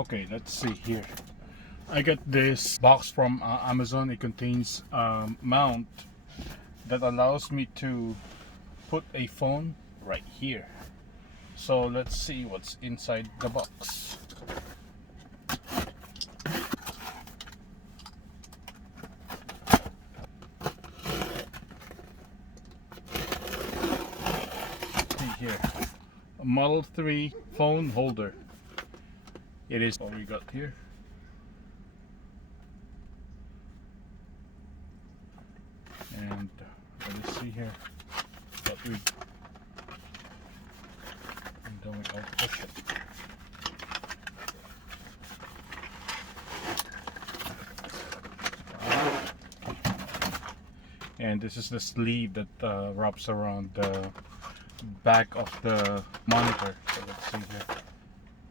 Okay, let's see here. I got this box from Amazon. It contains mount that allows me to put a phone right here. So let's see what's inside the box. See here, a Model 3 phone holder. It is what we got here. And let's see here what we, and then we all push it. And this is the sleeve that wraps around the back of the monitor. So let's see here.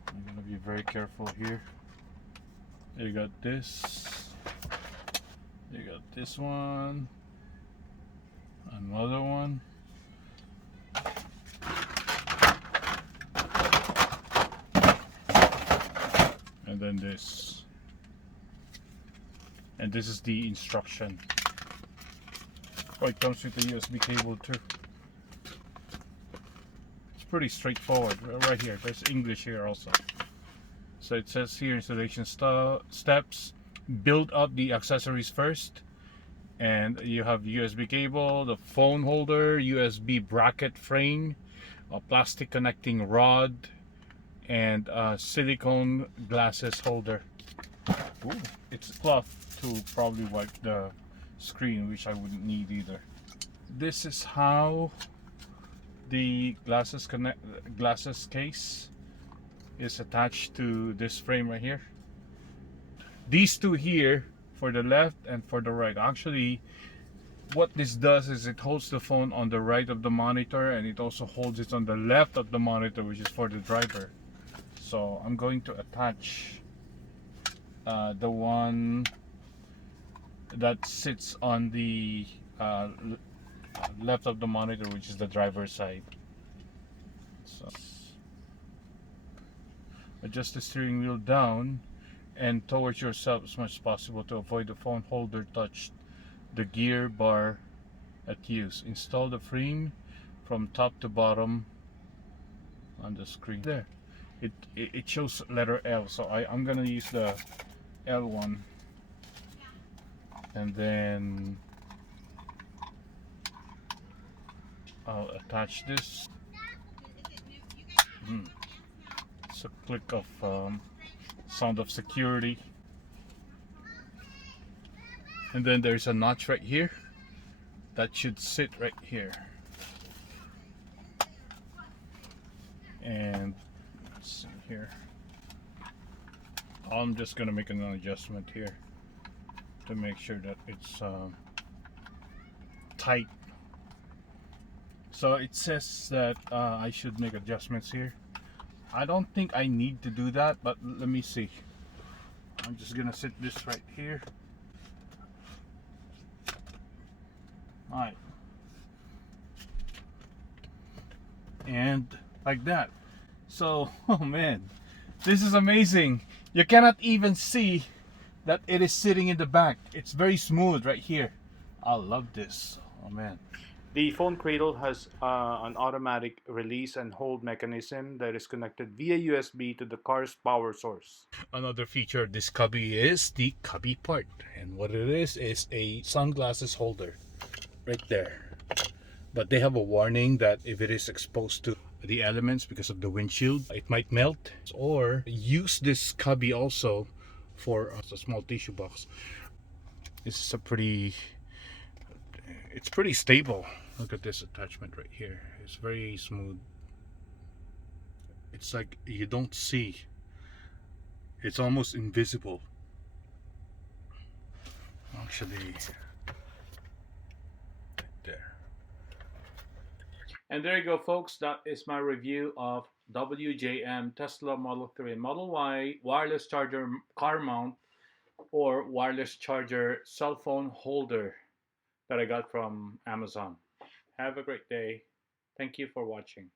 I'm gonna be very careful here. You got this. You got this one. Another one. And then this. And this is the instruction. Oh, it comes with a USB cable too. It's pretty straightforward. Right here, there's English here also. So it says here installation steps. Build up the accessories first. And you have USB cable, the phone holder, USB bracket frame, a plastic connecting rod, and a silicone glasses holder. Ooh, it's cloth to probably wipe the screen, which I wouldn't need either. This is how the glasses case is attached to this frame right here. These two here for the left and for the right. Actually, what this does is it holds the phone on the right of the monitor, and it also holds it on the left of the monitor, which is for the driver. So I'm going to attach the one that sits on the left of the monitor, which is the driver's side. So adjust the steering wheel down and towards yourself as much as possible to avoid the phone holder touch the gear bar at use. Install the frame from top to bottom on the screen. There, it shows letter L, so I'm gonna use the L one, and then I'll attach this. It's a click of sound of security. And then there's a notch right here that should sit right here. And let's see here. I'm just gonna make an adjustment here to make sure that it's tight. So it says that I should make adjustments here. I don't think I need to do that, but let me see. I'm just gonna sit this right here. Alright. And like that. So, oh man, this is amazing. You cannot even see that it is sitting in the back. It's very smooth right here. I love this. Oh man. The phone cradle has an automatic release and hold mechanism that is connected via USB to the car's power source. Another feature of this cubby is the cubby part. And what it is a sunglasses holder right there. But they have a warning that if it is exposed to the elements because of the windshield, it might melt. Or use this cubby also for a small tissue box. This is it's pretty stable. Look at this attachment right here. It's very smooth. It's like you don't see. It's almost invisible. Actually, there. And there you go, folks. That is my review of WJM Tesla Model 3 and Model Y wireless charger car mount or wireless charger cell phone holder that I got from Amazon. Have a great day. Thank you for watching.